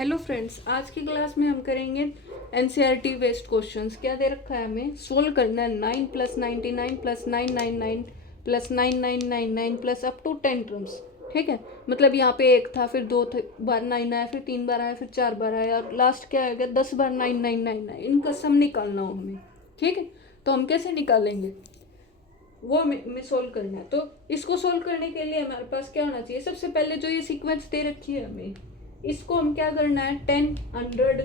Hello friends, आज की class में हम करेंगे एनसीईआरटी बेस्ड क्वेश्चंस। क्या दे रखा है हमें? सोल्व करना है 9 plus 99 plus 999 plus 9999 plus up to 10 terms. ठीक है, मतलब यहाँ पे एक था, फिर बार 9 आया, फिर 3 बार आया, फिर 4 बार आया और लास्ट क्या आएगा? 10 बार 9999। इनका सम निकालना हो हमें। ठीक है, तो हम कैसे निकालेंगे वो हमें सोल्व करना है। तो इसको सोल्व करने के लिए हमारे पास क्या होना चाहिए? सबसे पहले जो ये सीक्वेंस दे रखी है हमें, इसको हम क्या करना है? 10, 100,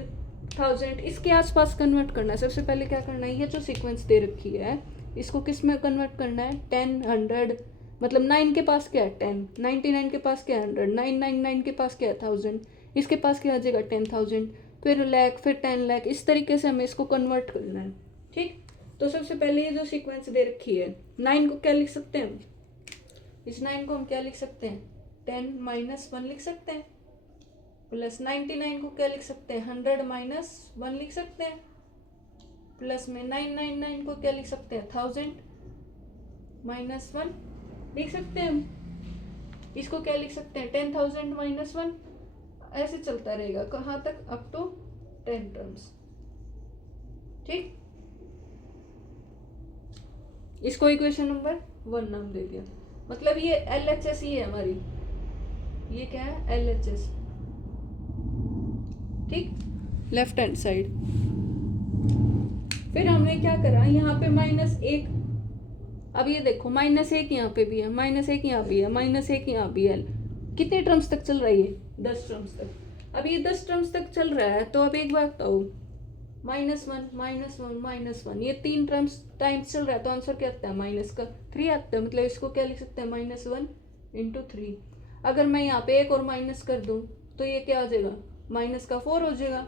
1000 इसके आसपास कन्वर्ट करना है। सबसे पहले क्या करना है, ये जो सीक्वेंस दे रखी है इसको किस में कन्वर्ट करना है? 10, 100, मतलब 9 के पास क्या है? 10, 99 के पास क्या है? 100, 999 के पास क्या है? 1000, इसके पास क्या आ जाएगा? 10,000, फिर लाख, फिर 10 लाख। इस तरीके से हमें इसको कन्वर्ट करना है। ठीक, तो सबसे पहले ये जो सीक्वेंस दे रखी है, 9 को क्या लिख सकते हैं हम? इस 9 को हम क्या लिख सकते हैं? 10 माइनस 1 लिख सकते हैं। प्लस 99 को क्या लिख सकते हैं? 100 माइनस 1 लिख सकते हैं। प्लस में 999 को क्या लिख सकते हैं? 1000 माइनस 1 लिख सकते हैं हम। इसको क्या लिख सकते हैं? 10,000 माइनस 1। ऐसे चलता रहेगा, कहाँ तक? Up to 10 terms. ठीक, इसको इक्वेशन नंबर 1 नाम दे दिया। मतलब ये LHS ही है हमारी। ये क्या है? LHS। ठीक, लेफ्ट हैंड साइड। फिर हमने क्या करा, यहाँ पे -1। अब ये देखो, -1 यहाँ पे भी है, -1 यहाँ भी है, -1 यहाँ भी है। कितने टर्म्स तक चल रहा है ये? 10 टर्म्स तक। अब ये 10 टर्म्स तक चल रहा है, तो अब एक बात बताओ, -1 -1 -1, ये 3 टर्म्स टाइम्स चल रहा है, तो आंसर क्या आता है? माइनस का 3 आता है। मतलब इसको क्या लिख सकते हैं? -1 इंटू 3। अगर मैं यहाँ पे एक और माइनस कर दूँ तो ये क्या आ जाएगा? माइनस का 4 हो जाएगा।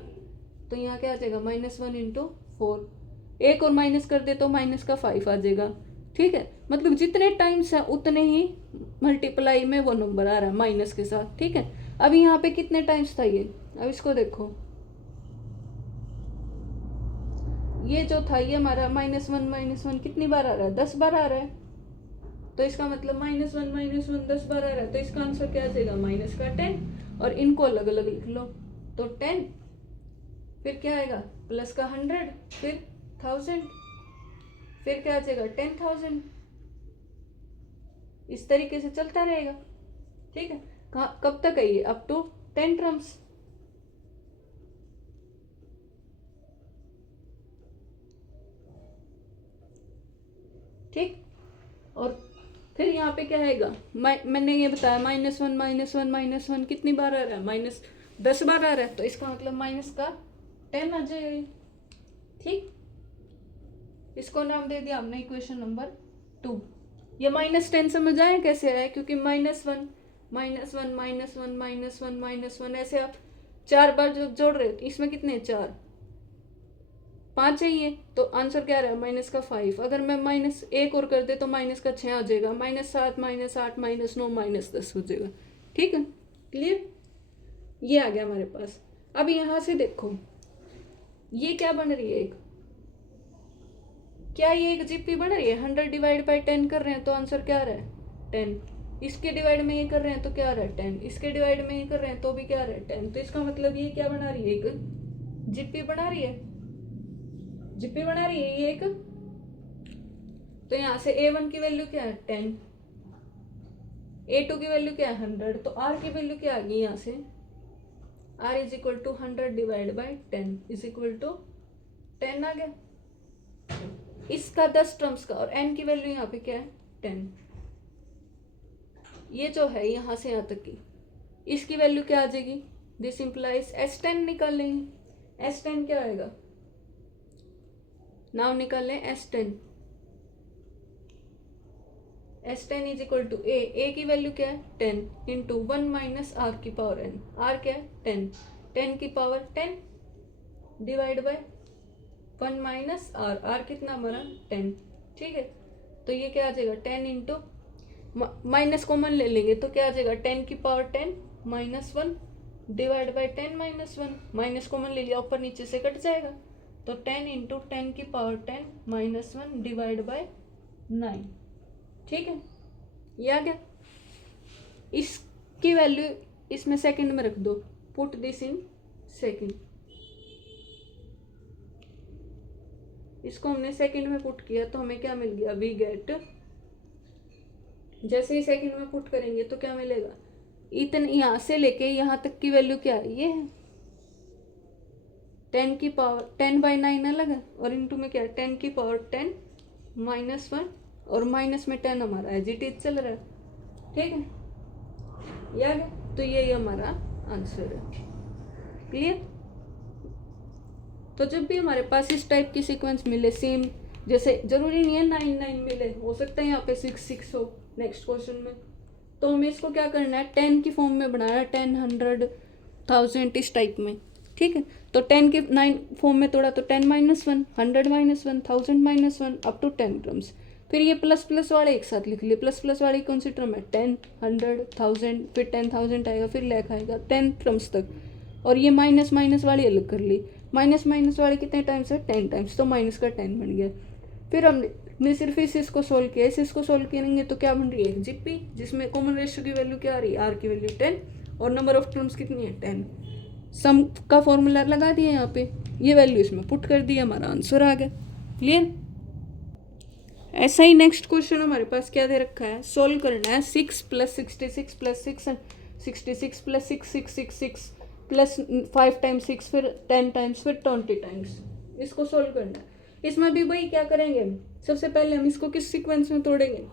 तो यहाँ क्या आ जाएगा? -1 इंटू 4। एक और माइनस कर दे तो माइनस का 5 आ जाएगा। ठीक है, मतलब जितने टाइम्स है उतने ही मल्टीप्लाई में वो नंबर आ रहा है माइनस के साथ। ठीक है, अब यहाँ पे कितने टाइम्स था ये? अब इसको देखो, ये जो था ये हमारा -1 कितनी बार आ रहा है? 10 बार आ रहा है। तो इसका मतलब -1 10 बार आ रहा है, तो इसका आंसर क्या आ जाएगा? माइनस का 10। और इनको अलग अलग लिख लो, तो 10, फिर क्या आएगा? प्लस का 100, फिर 1000, फिर क्या आ जाएगा? 10,000। इस तरीके से चलता रहेगा। ठीक है, कब तक है ये? Up to 10 terms. ठीक, और फिर यहाँ पे क्या आएगा? मैंने ये बताया -1 कितनी बार आ रहा है? -10 बार आ रहा है, तो इसका मतलब माइनस का 10 आ जाएगा। ठीक, इसको नाम दे दिया हमने इक्वेशन नंबर 2। ये -10 समझ आए कैसे आया? क्योंकि -1 -1 -1 -1 -1 ऐसे आप 4 बार जो जोड़ रहे हो, इसमें कितने? 4, 5 चाहिए, तो आंसर क्या आ रहा है? माइनस का 5। अगर मैं -1 और कर दे तो माइनस का 6 आ जाएगा। -7 -8 -9 -10 हो जाएगा। ठीक है, क्लियर? ये आ गया हमारे पास। अब यहाँ से देखो, ये क्या बन रही है? क्या ये एक जीपी बन रही है? 100 डिवाइड बाई 10 कर रहे हैं तो आंसर क्या आ रहा है? 10। इसके डिवाइड में ये कर रहे हैं तो क्या आ रहा है? 10। इसके डिवाइड में ये कर रहे हैं तो भी क्या आ रहा है? 10। तो इसका मतलब ये क्या बना रही है? एक जीपी बना रही है। जीपी बना रही है ये एक। तो यहाँ से A1 की वैल्यू क्या है? 10। A2 की वैल्यू क्या है? 100। तो R की वैल्यू क्या आ गई यहाँ से? R is equal to 100 divide by 10 is equal to 10 आ गया। इसका 10 टर्म्स का, और n की वैल्यू यहाँ पे क्या है? 10। ये जो है यहाँ से यहाँ तक की, इसकी वैल्यू क्या आ जाएगी? दिस इंप्लाइज S10 निकाल लेंगे। S10 क्या आएगा? नाउ निकाल लें S10। S10 is equal to ए की वैल्यू क्या है? 10 इंटू 1 माइनस आर की पावर n। आर क्या है? 10। 10 की पावर 10 divide by 1 minus R. R कितना हमारा? 10। ठीक है, तो ये क्या आ जाएगा? 10 इंटू माइनस कॉमन ले लेंगे तो क्या आ जाएगा? 10 की पावर 10 minus 1 divide by 10 minus 1। Minus common ले लिया, ऊपर नीचे से कट जाएगा, तो 10 इंटू 10 की पावर 10 माइनस 1 डिवाइड बाई 9। ठीक है, ये आ गया। इसकी वैल्यू इसमें सेकंड में रख दो। Put this in second. इसको हमने सेकंड में पुट किया तो हमें क्या मिल गया, वी गेट, जैसे ही सेकंड में पुट करेंगे तो क्या मिलेगा, इतने यहाँ से लेके यहाँ तक की वैल्यू क्या है, ये है 10 की पावर 10/9 अलग है, और इंटू में क्या है 10 की पावर 10 -1, और माइनस में 10 हमारा एज इट इज चल रहा है, ठीक है, याद है, तो यही हमारा आंसर है। क्लियर। तो जब भी हमारे पास इस टाइप की सीक्वेंस मिले सेम, जैसे जरूरी नहीं है 9 9 मिले, हो सकता है यहाँ पे 6 6 हो नेक्स्ट क्वेश्चन में, तो हमें इसको क्या करना है 10 की फॉर्म में बनाना है, 10 100 1000 इस टाइप में, ठीक है। तो 10 के 9 फॉर्म में तोड़ा तो 10 -1 100 -1 1000 -1 अप टू 10 टर्म्स। फिर ये प्लस प्लस वाले एक साथ लिख लिए, प्लस प्लस वाले कौन सी टर्म है 10 100 1000, फिर 10,000 आएगा, फिर लैख आएगा 10 टर्म्स तक, और ये माइनस माइनस वाली अलग कर ली, माइनस माइनस वाले कितने टाइम्स है 10 टाइम्स, तो माइनस का 10 बन गया। फिर हमने सिर्फ इसको सोल्व किया, इसको सोल्व करेंगे तो क्या बन रही है जीपी, जिसमें कॉमन रेशियो की वैल्यू क्या आ रही है, आर की वैल्यू 10, और नंबर ऑफ टर्म्स कितनी है 10। सम का फॉर्मूला लगा दिया यहाँ पे, ये वैल्यू इसमें पुट कर दी, हमारा आंसर आ गया। क्लियर। ऐसा ही नेक्स्ट क्वेश्चन हमारे पास क्या दे रखा है, सोल्व करना है 6 + 66 + 6 66 + 6 666 प्लस 5 टाइम्स 6 फिर 10 टाइम्स फिर 20 टाइम्स, इसको सोल्व करना है। इसमें भी वही क्या करेंगे, सबसे पहले हम इसको किस सीक्वेंस में तोड़ेंगे,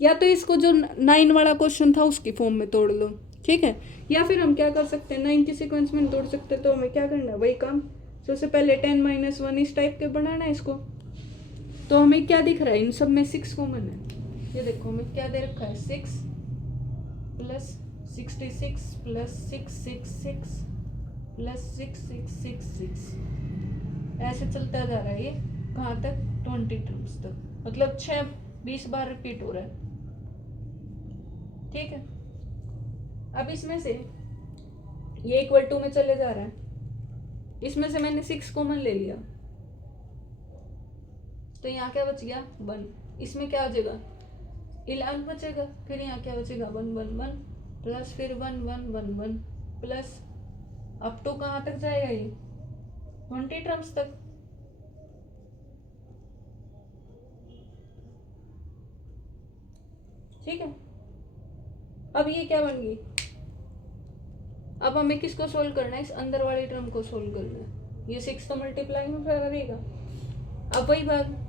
या तो इसको जो 9 वाला क्वेश्चन था उसकी फॉर्म में तोड़ लो, ठीक है, या फिर हम क्या कर सकते हैं 9 की सीक्वेंस में तोड़ सकते हैं, तो हमें क्या करना है वही काम, सबसे पहले 10 - 1 इस टाइप के बनाना है इसको। तो हमें क्या दिख रहा है, इन सब में 6 कॉमन है, ये देखो हमें क्या दे रखा है 6 + 66 + 666 + 6666, ऐसे चलता जा रहा है, ये कहाँ तक 20 टर्म्स तक, मतलब 20 बार रिपीट हो रहा है, ठीक है। अब इसमें से ये = में चले जा रहा है, इसमें से मैंने 6 कॉमन ले लिया, तो यहाँ क्या बच गया 1, इसमें क्या हो जाएगा 11 बचेगा, फिर यहाँ क्या बचेगा 1 1 1 प्लस फिर 1 1 1 1 प्लस अप टू कहाँ तक जाएगा ये 20 टर्म्स तक, ठीक है। अब ये क्या बन गई, अब हमें किसको सोल्व करना है, इस अंदर वाली टर्म को सोल्व करना है, ये 6 तो मल्टीप्लाई में करेगा। अब वही बात,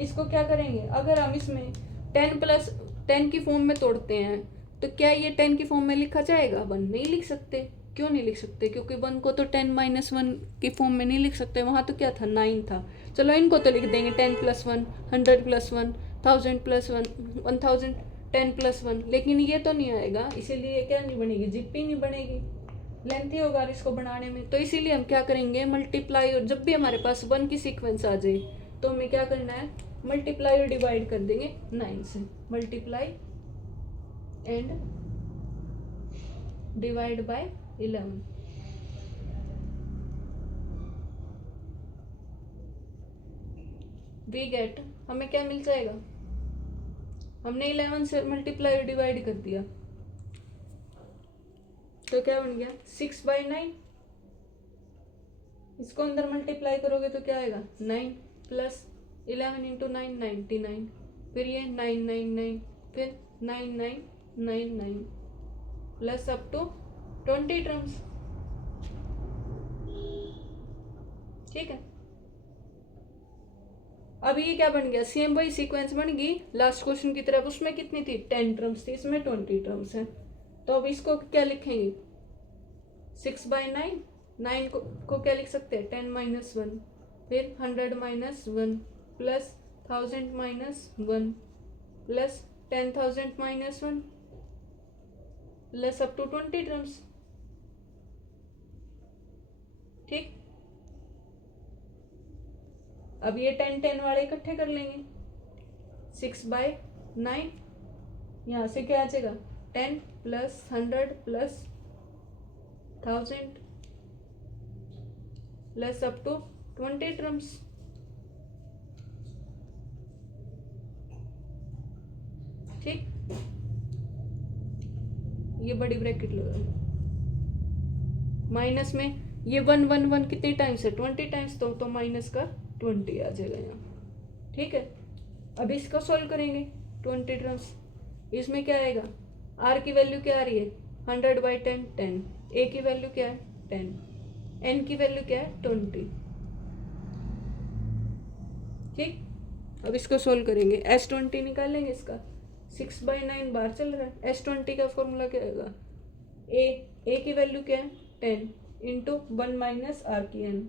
इसको क्या करेंगे, अगर हम इसमें 10 + 10 की फॉर्म में तोड़ते हैं तो क्या ये 10 की फॉर्म में लिखा जाएगा, 1 नहीं लिख सकते, क्यों नहीं लिख सकते, क्योंकि 1 को तो 10 - 1 की फॉर्म में नहीं लिख सकते, वहाँ तो क्या था 9 था, चलो इनको तो लिख देंगे 10 + 1 100 + 1 1000 + 1 1000 10 + 1, लेकिन ये तो नहीं आएगा, इसीलिए क्या नहीं बनेगी, जीपी नहीं बनेगी, लेंथी होगा इसको बनाने में, तो इसीलिए हम क्या करेंगे मल्टीप्लाई, और जब भी हमारे पास 1 की सीक्वेंस आ जाए तो हमें क्या करना है मल्टीप्लाई और डिवाइड कर देंगे 9 से, multiply and divide by 11, we get, हमें क्या मिल जाएगा, हमने 11 से मल्टीप्लाई और डिवाइड कर दिया, तो क्या बन गया 6/9, इसको अंदर मल्टीप्लाई करोगे तो क्या आएगा 9 + 11 × 9 99, फिर ये 999 फिर 9999 प्लस अप टू 20 टर्म्स, ठीक है। अब ये क्या बन गया, सेम वही सीक्वेंस बन गई लास्ट क्वेश्चन की तरफ, उसमें कितनी थी 10 टर्म्स थी, इसमें 20 टर्म्स है, तो अब इसको क्या लिखेंगे 6/9, 9 को क्या लिख सकते हैं 10 - 1 फिर 100 - 1 plus 1000 - 1 plus 10,000 - 1 plus up to 20 terms, ठीक। अब ये 10 10 वाले इकट्ठे कर लेंगे, 6/9, यहाँ से क्या आ जाएगा 10 + 100 + 1000 प्लस अप टू 20 टर्म्स, ठीक। ये बड़ी ब्रैकेट लगा माइनस में ये 1 कितनी टाइम्स है, 20 टाइम्स, तो माइनस का 20 आ जाएगा यहाँ। ठीक है, अब इसको सॉल्व करेंगे 20 टर्म्स। इसमें क्या आएगा, आर की वैल्यू क्या आ रही है 100/10 10, ए की वैल्यू क्या है 10, एन की वैल्यू क्या है 20। ठीक, अब इसको सोल्व करेंगे, S20 निकालेंगे इसका, 6/9 बाहर चल रहा है। S20 का फॉर्मूला क्या आएगा, ए की वैल्यू क्या है 10 इंटू 1 माइनस आर की एन,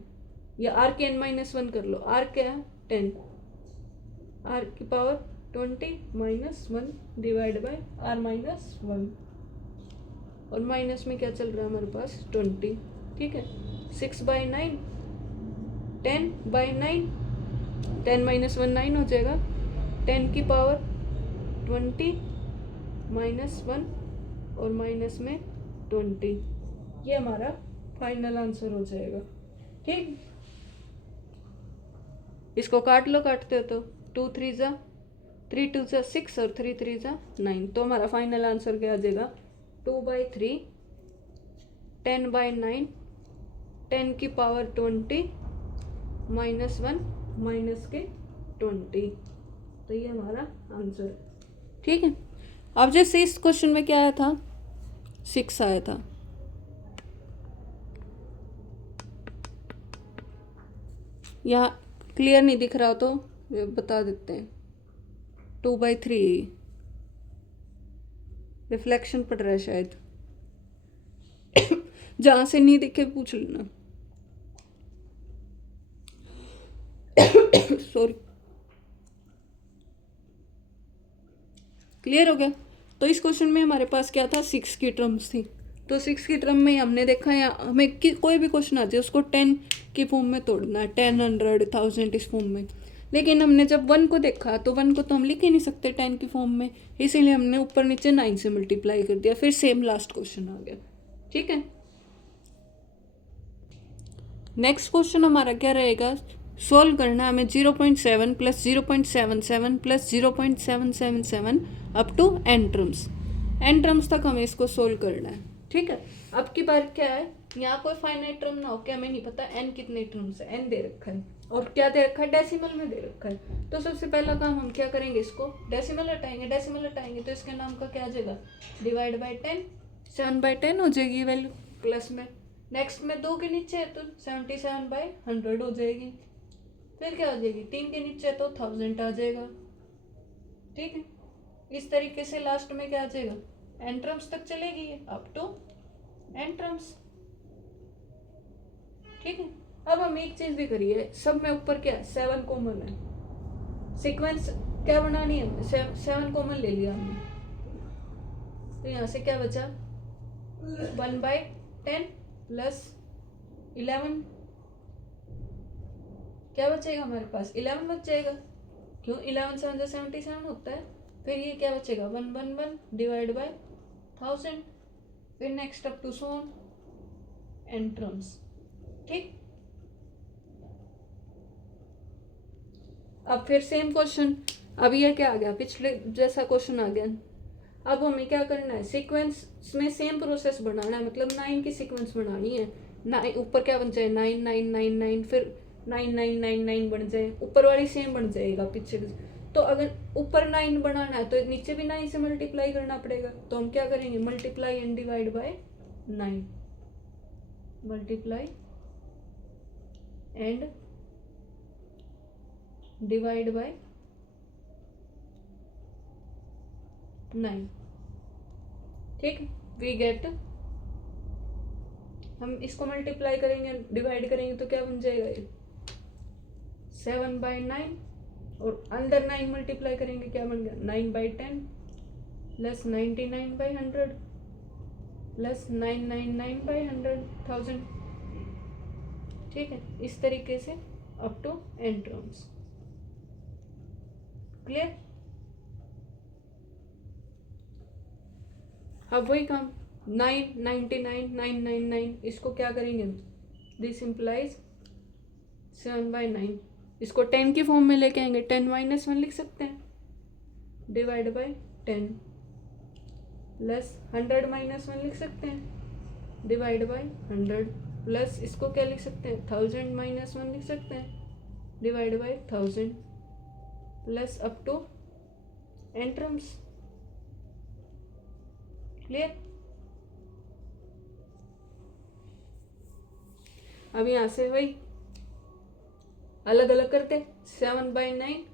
या आर की एन -1 कर लो, आर क्या है 10, आर की पावर 20 -1 डिवाइड बाय आर -1, और माइनस में क्या चल रहा है हमारे पास 20। ठीक है, 6/9 10/9, 10 -1 9 हो जाएगा, 10 की पावर 20 -1 और माइनस में 20, ये हमारा फाइनल आंसर हो जाएगा। ठीक, इसको काट लो, काटते हो तो 2 3 जा 3 2 जा 6 और 3 3 जा 9, तो हमारा फाइनल आंसर क्या आ जाएगा 2/3 10/9 10 की पावर 20 -1 माइनस के 20, तो ये हमारा आंसर है। ठीक है, अब जैसे इस क्वेश्चन में क्या आया था 6 आया था, यहाँ क्लियर नहीं दिख रहा तो बता देते हैं, 2/3 रिफ्लेक्शन पड़ रहा है शायद जहाँ से नहीं दिखे पूछ लेना सॉरी। क्लियर हो गया, तो इस क्वेश्चन में हमारे पास क्या था 6 की टर्म्स थी, तो 6 की टर्म में हमने देखा है हमें कोई भी क्वेश्चन आ जाए उसको 10 की फॉर्म में तोड़ना है, 10 100 1000 इस फॉर्म में, लेकिन हमने जब 1 को देखा तो 1 को तो हम लिख ही नहीं सकते 10 की फॉर्म में, इसीलिए हमने ऊपर नीचे 9 से मल्टीप्लाई कर दिया, फिर सेम लास्ट क्वेश्चन आ गया। ठीक है, नेक्स्ट क्वेश्चन हमारा क्या रहेगा, सोल्व करना है हमें 0.7 + 0.77 + 0.777 अप टू n टर्म्स तक हमें इसको सोल्व करना है। ठीक है, अब की बार क्या है, यहाँ कोई फाइनाइट टर्म ना हो, क्या हमें नहीं पता n कितने टर्म्स है, n दे रखा है और क्या दे रखा है डेसिमल में दे रखा है, तो सबसे पहला काम हम क्या करेंगे, इसको डेसिमल हटाएंगे तो इसके नाम का क्या आ जाएगा डिवाइड बाई 10, 7/10 हो जाएगी वैल्यू प्लस में, नेक्स्ट में 2 के नीचे है तो 77/100 हो जाएगी, फिर क्या हो जाएगी 3 के नीचे तो 1000 आ जाएगा। ठीक है, इस तरीके से लास्ट में क्या आ जाएगा n टर्म्स तक चलेगी ये अप टू n टर्म्स। ठीक है, अब हम एक चीज भी करिए, सब में ऊपर क्या है 7 कॉमन है, सीक्वेंस क्या बनानी है 7 कॉमन ले लिया हमने, तो यहाँ से क्या बचा 1/10 प्लस 11, क्या बचेगा हमारे पास 11 बच जाएगा, क्यों 11 7 77 होता है, फिर ये क्या बचेगा 111 डिवाइड बाय 1000, फिर next up to so on n terms. ठीक, अब फिर सेम क्वेश्चन, अब ये क्या आ गया पिछले जैसा क्वेश्चन आ गया, अब हमें क्या करना है सीक्वेंस में सेम प्रोसेस बनाना है, मतलब 9 की सीक्वेंस बनानी है, 9 ऊपर क्या बन जाए 9 9 9 9 फिर 9 9 9 9 बन जाए, ऊपर वाली सेम बन जाएगा पीछे, तो अगर ऊपर 9 बनाना है तो नीचे भी 9 से मल्टीप्लाई करना पड़ेगा, तो हम क्या करेंगे multiply and divide bye 9, multiply and divide bye 9। ठीक, वी गेट, हम इसको मल्टीप्लाई करेंगे डिवाइड करेंगे तो क्या बन जाएगा ये 7/9, और अंदर 9 मल्टीप्लाई करेंगे क्या बन गया 9/10 प्लस 99/100 प्लस 999/100 1000। ठीक है, इस तरीके से up to n terms. Clear, अब वही काम 999 999 इसको क्या करेंगे, दिस इम्प्लाइज 7/9, इसको 10 की फॉर्म में लेके आएंगे 10 -1 लिख सकते हैं डिवाइड बाय 10 प्लस 100 -1 लिख सकते हैं डिवाइड बाय 100 प्लस इसको क्या लिख सकते हैं 1000 माइनस 1 लिख सकते हैं divide by 1000 plus up to n terms. Clear. अब यहाँ से वही अलग अलग करते 7/9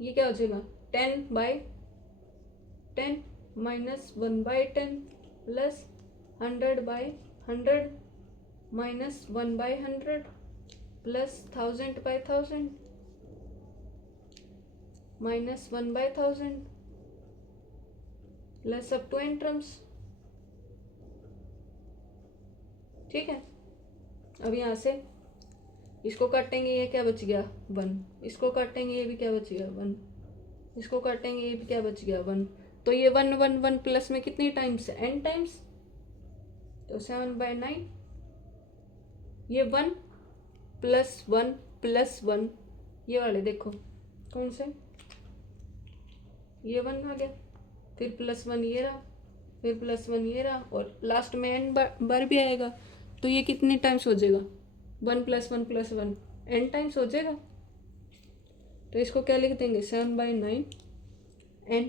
ये क्या हो जाएगा 10/10 minus 1/10 plus 100/100 minus 1/100 plus 1000/1000 minus 1/1000 plus up to n terms. ठीक है। अब यहाँ से इसको काटेंगे ये क्या बच गया 1, इसको काटेंगे ये भी क्या बच गया 1, इसको काटेंगे ये भी क्या बच गया 1। तो ये 1 1 1 प्लस में कितनी टाइम्स n टाइम्स, तो 7/9 ये 1 प्लस 1 प्लस 1 ये वाले देखो कौन से ये 1 आ गया, फिर प्लस 1 ये रहा, फिर प्लस 1 ये रहा और लास्ट में n बार भी आएगा। तो ये कितने टाइम्स हो जाएगा 1 + 1 + 1 n टाइम्स हो जाएगा। तो इसको क्या लिख देंगे 7/9 n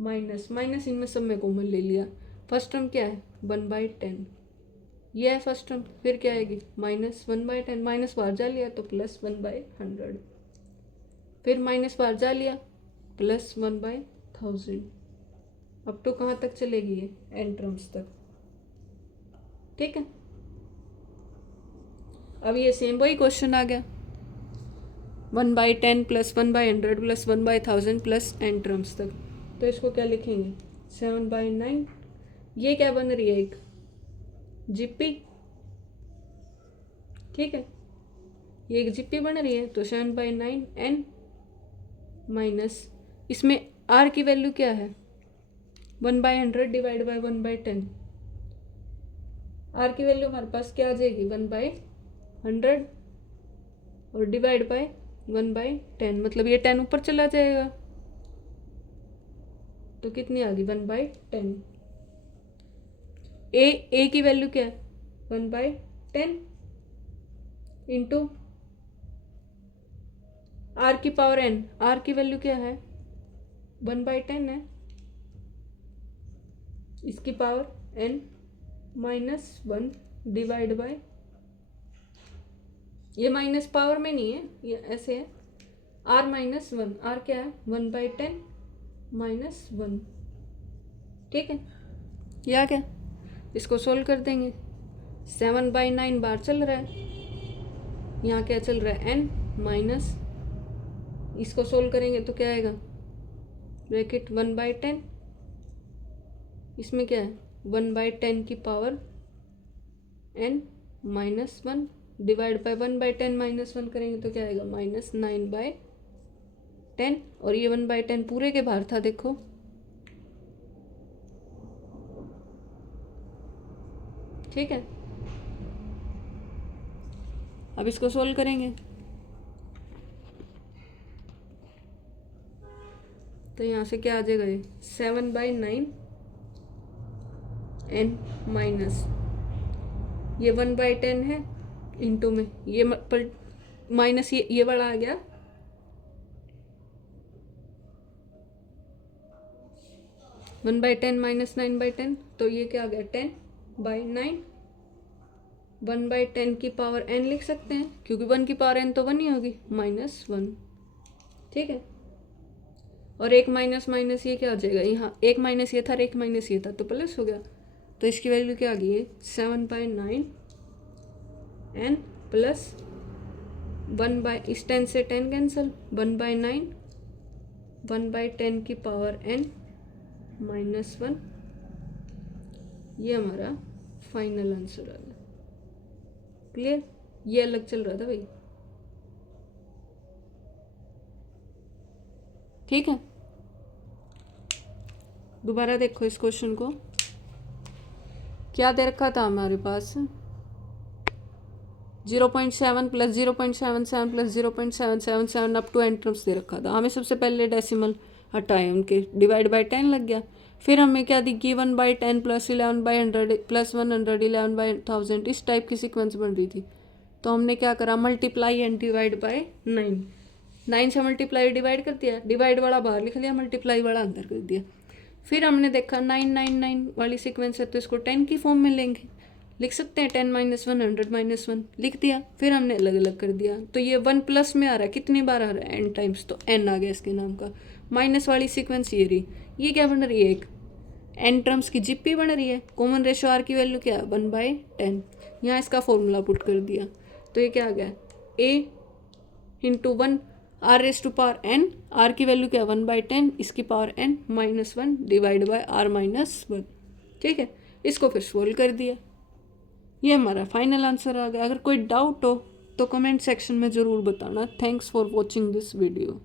माइनस माइनस इनमें सब में कॉमन ले लिया। फर्स्ट टर्म क्या है 1/10 ये है फर्स्ट टर्म, फिर क्या आएगी माइनस 1/10 माइनस बाहर जा लिया तो प्लस 1/100 फिर माइनस बाहर जा लिया प्लस 1/1000 अब तो कहाँ तक चलेगी ये n टर्म्स तक। ठीक है। अब ये सेम वही क्वेश्चन आ गया 1/10 plus 1/100 plus 1/1000 plus n terms तक। तो इसको क्या लिखेंगे 7/9 ये क्या बन रही है एक जीपी। ठीक है, ये एक जीपी बन रही है तो 7/9 n माइनस इसमें r की वैल्यू क्या है 1/100 डिवाइड बाय 1/10। r की वैल्यू हमारे पास क्या आ जाएगी 1/100 और डिवाइड बाय 1/10 मतलब ये 10 ऊपर चला जाएगा तो कितनी आ गई 1/10। a की वैल्यू क्या है 1/10 इंटू r की पावर n, r की वैल्यू क्या है 1/10 है, इसकी पावर n -1 डिवाइड बाय ये माइनस पावर में नहीं है ये ऐसे है r -1 r क्या है 1/10 -1। ठीक है, या क्या इसको सोल्व कर देंगे 7/9 बार चल रहा है, यहाँ क्या चल रहा है n माइनस इसको सोल्व करेंगे तो क्या आएगा ब्रैकेट 1/10 इसमें क्या है 1/10 की पावर n -1 डिवाइड बाय 1/10 -1 करेंगे तो क्या आएगा -9/10 और ये 1/10 पूरे के बाहर था देखो। ठीक है, अब इसको सोल्व करेंगे तो यहाँ से क्या आ जाएगा ये 7/9 n माइनस ये 1/10 है इंटू में ये पर माइनस ये वाला आ गया 1/10 माइनस 9/10 तो ये क्या आ गया 10/9 1/10 की पावर n लिख सकते हैं क्योंकि 1 की पावर n तो 1 ही होगी -1। ठीक है, और एक माइनस माइनस ये क्या हो जाएगा यहाँ एक माइनस ये था और एक माइनस ये था तो प्लस हो गया तो इसकी वैल्यू क्या आ गई है 7/9 n प्लस 1 इस 10 से 10 कैंसिल 1/9 1/10 की पावर n -1 ये हमारा फाइनल आंसर आ गया। क्लियर, ये अलग चल रहा था भाई। ठीक है, दोबारा देखो इस क्वेश्चन को क्या दे रखा था हमारे पास 0.7 plus 0.77 plus 0.777 up to n terms दे रखा था। हमें सबसे पहले डेसिमल हटाए उनके डिवाइड बाय 10 लग गया फिर हमें क्या दी, given by 10 plus 11 by 100 plus 100 11 by 1000, इस टाइप की सीक्वेंस बन रही थी। तो हमने क्या करा, मल्टीप्लाई एंड डिवाइड बाय 9। 9 से मल्टीप्लाई डिवाइड कर दिया, डिवाइड वाला बाहर लिख लिया, मल्टीप्लाई वाला अंदर कर दिया। फिर हमने देखा 999 वाली सीक्वेंस है तो इसको 10 की फॉर्म में लेंगे, लिख सकते हैं 10 - 1 100 - 1, लिख दिया। फिर हमने अलग अलग कर दिया, तो ये 1 प्लस में आ रहा है, कितनी बार आ रहा है, n टाइम्स, तो n आ गया इसके नाम का। माइनस वाली सीक्वेंस ये रही, ये क्या बन रही है, एक n टर्म्स की जीपी बन रही है। कॉमन रेशो r की वैल्यू क्या है, 1/10। यहाँ इसका फॉर्मूला पुट कर दिया, तो ये क्या आ गया, a इंटू 1 r⁻n, r की वैल्यू क्या है 1/10, इसकी power n -1 divide by r-1। ठीक है, इसको फिर सोल्व कर दिया, ये हमारा फाइनल आंसर आ गया। अगर कोई डाउट हो तो कमेंट सेक्शन में ज़रूर बताना। Thanks for watching this video.